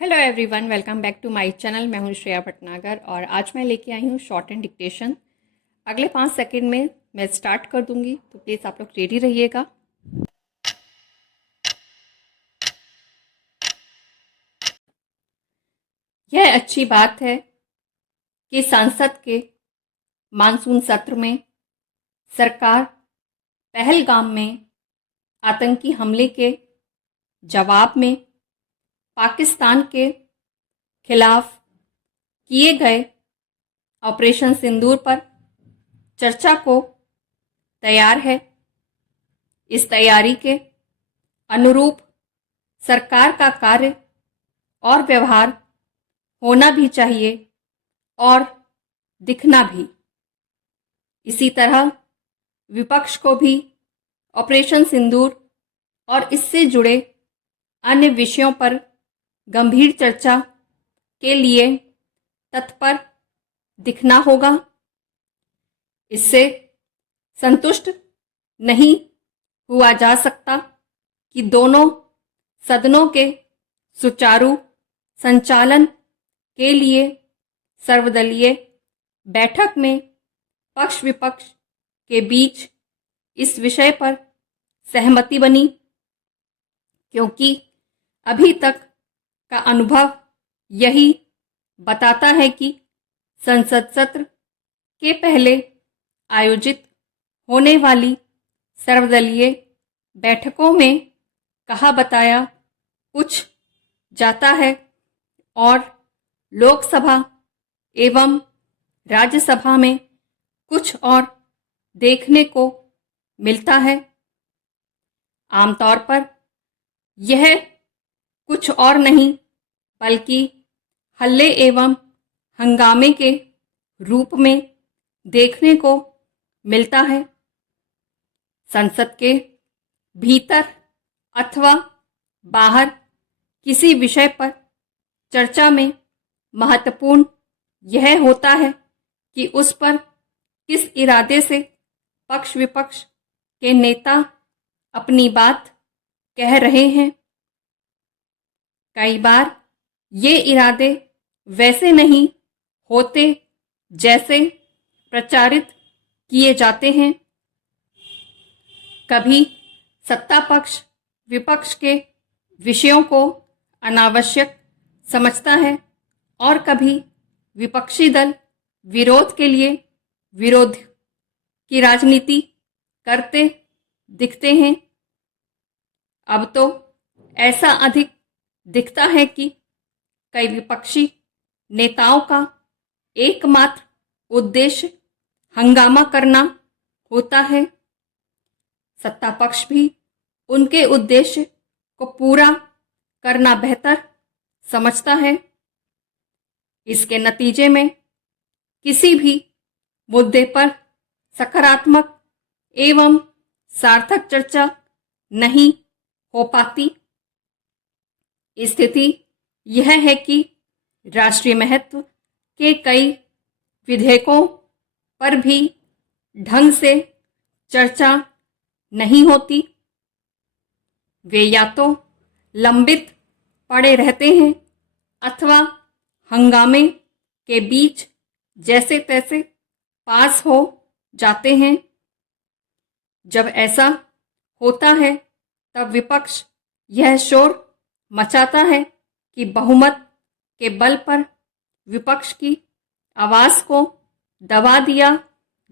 Hello everyone, welcome back to my channel. मैं हूं श्रेया भटनागर और आज मैं लेके आई हूं शॉर्ट एंड डिक्टेशन। अगले 5 सेकंड में मैं स्टार्ट कर दूंगी, तो प्लीज़ आप लोग रेडी रहिएगा। यह अच्छी बात है कि संसद के मानसून सत्र में सरकार पहलगाम में आतंकी हमले के जवाब में पाकिस्तान के खिलाफ किए गए ऑपरेशन सिंदूर पर चर्चा को तैयार है। इस तैयारी के अनुरूप सरकार का कार्य और व्यवहार होना भी चाहिए और दिखना भी। इसी तरह विपक्ष को भी ऑपरेशन सिंदूर और इससे जुड़े अन्य विषयों पर गंभीर चर्चा के लिए तत्पर दिखना होगा। इससे संतुष्ट नहीं हुआ जा सकता कि दोनों सदनों के सुचारू संचालन के लिए सर्वदलीय बैठक में पक्ष विपक्ष के बीच इस विषय पर सहमति बनी, क्योंकि अभी तक का अनुभव यही बताता है कि संसद सत्र के पहले आयोजित होने वाली सर्वदलीय बैठकों में कहा बताया कुछ जाता है और लोकसभा एवं राज्यसभा में कुछ और देखने को मिलता है। आमतौर पर यह कुछ और नहीं बल्कि हल्ले एवं हंगामे के रूप में देखने को मिलता है। संसद के भीतर अथवा बाहर किसी विषय पर चर्चा में महत्वपूर्ण यह होता है कि उस पर किस इरादे से पक्ष विपक्ष के नेता अपनी बात कह रहे हैं। कई बार ये इरादे वैसे नहीं होते जैसे प्रचारित किए जाते हैं। कभी सत्ता पक्ष विपक्ष के विषयों को अनावश्यक समझता है और कभी विपक्षी दल विरोध के लिए विरोध की राजनीति करते दिखते हैं। अब तो ऐसा अधिक दिखता है कि कई विपक्षी नेताओं का एकमात्र उद्देश्य हंगामा करना होता है। सत्ता पक्ष भी उनके उद्देश्य को पूरा करना बेहतर समझता है। इसके नतीजे में किसी भी मुद्दे पर सकारात्मक एवं सार्थक चर्चा नहीं हो पाती। स्थिति यह है कि राष्ट्रीय महत्व के कई विधेयकों पर भी ढंग से चर्चा नहीं होती। वे या तो लंबित पड़े रहते हैं अथवा हंगामे के बीच जैसे तैसे पास हो जाते हैं। जब ऐसा होता है तब विपक्ष यह शोर मचाता है कि बहुमत के बल पर विपक्ष की आवाज को दबा दिया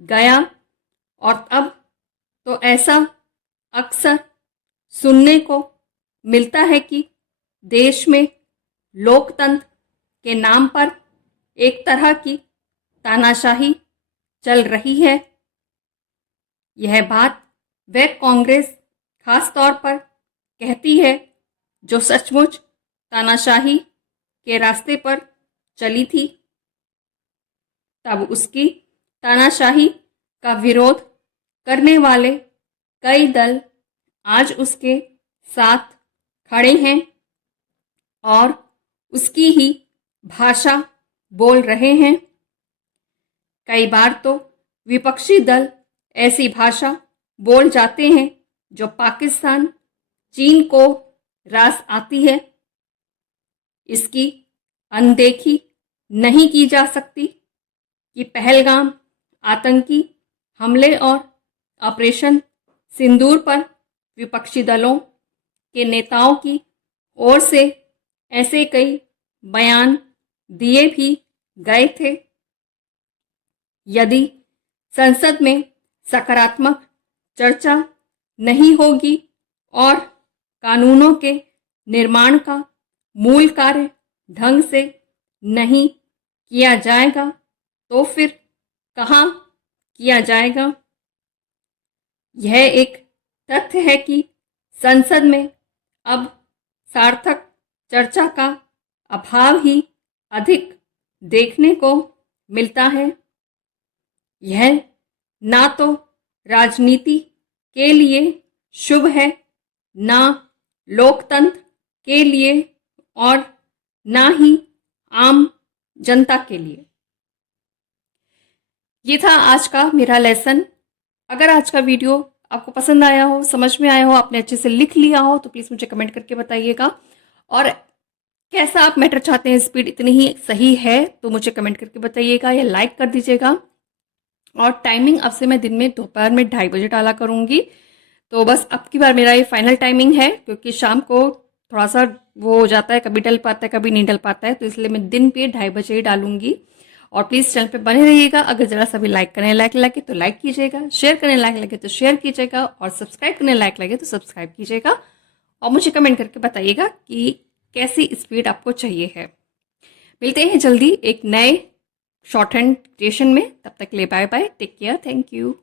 गया, और अब तो ऐसा अक्सर सुनने को मिलता है कि देश में लोकतंत्र के नाम पर एक तरह की तानाशाही चल रही है। यह बात वह कांग्रेस खास तौर पर कहती है जो सचमुच तानाशाही के रास्ते पर चली थी। तब उसकी तानाशाही का विरोध करने वाले कई दल आज उसके साथ खड़े हैं और उसकी ही भाषा बोल रहे हैं। कई बार तो विपक्षी दल ऐसी भाषा बोल जाते हैं जो पाकिस्तान, चीन को रास आती है। इसकी अनदेखी नहीं की जा सकती कि पहलगाम आतंकी हमले और ऑपरेशन सिंदूर पर विपक्षी दलों के नेताओं की ओर से ऐसे कई बयान दिए भी गए थे। यदि संसद में सकारात्मक चर्चा नहीं होगी और कानूनों के निर्माण का मूल कार्य ढंग से नहीं किया जाएगा तो फिर कहाँ किया जाएगा? यह एक तथ्य है कि संसद में अब सार्थक चर्चा का अभाव ही अधिक देखने को मिलता है। यह ना तो राजनीति के लिए शुभ है, ना लोकतंत्र के लिए और ना ही आम जनता के लिए। ये था आज का मेरा लेसन। अगर आज का वीडियो आपको पसंद आया हो, समझ में आया हो, आपने अच्छे से लिख लिया हो तो प्लीज़ मुझे कमेंट करके बताइएगा। और कैसा आप मैटर चाहते हैं, स्पीड इतनी ही सही है तो मुझे कमेंट करके बताइएगा या लाइक कर दीजिएगा। और टाइमिंग अब से मैं दिन में दोपहर में 2:30 बजे डाला करूँगी। तो बस अब की बार मेरा ये फाइनल टाइमिंग है, क्योंकि शाम को थोड़ा सा वो हो जाता है, कभी डल पाता है कभी नहीं डल पाता है, तो इसलिए मैं दिन पे 2:30 बजे ही डालूंगी। और प्लीज़ चैनल पे बने रहिएगा। अगर जरा सा भी लाइक करने लायक लगे तो लाइक कीजिएगा, शेयर करने लायक लगे तो शेयर कीजिएगा और सब्सक्राइब करने लायक लगे तो सब्सक्राइब कीजिएगा। और मुझे कमेंट करके बताइएगा कि कैसी स्पीड आपको चाहिए है। मिलते हैं जल्दी एक नए शॉर्ट हैंड क्रिएशन में, तब तक के लिए bye bye, take care, thank you.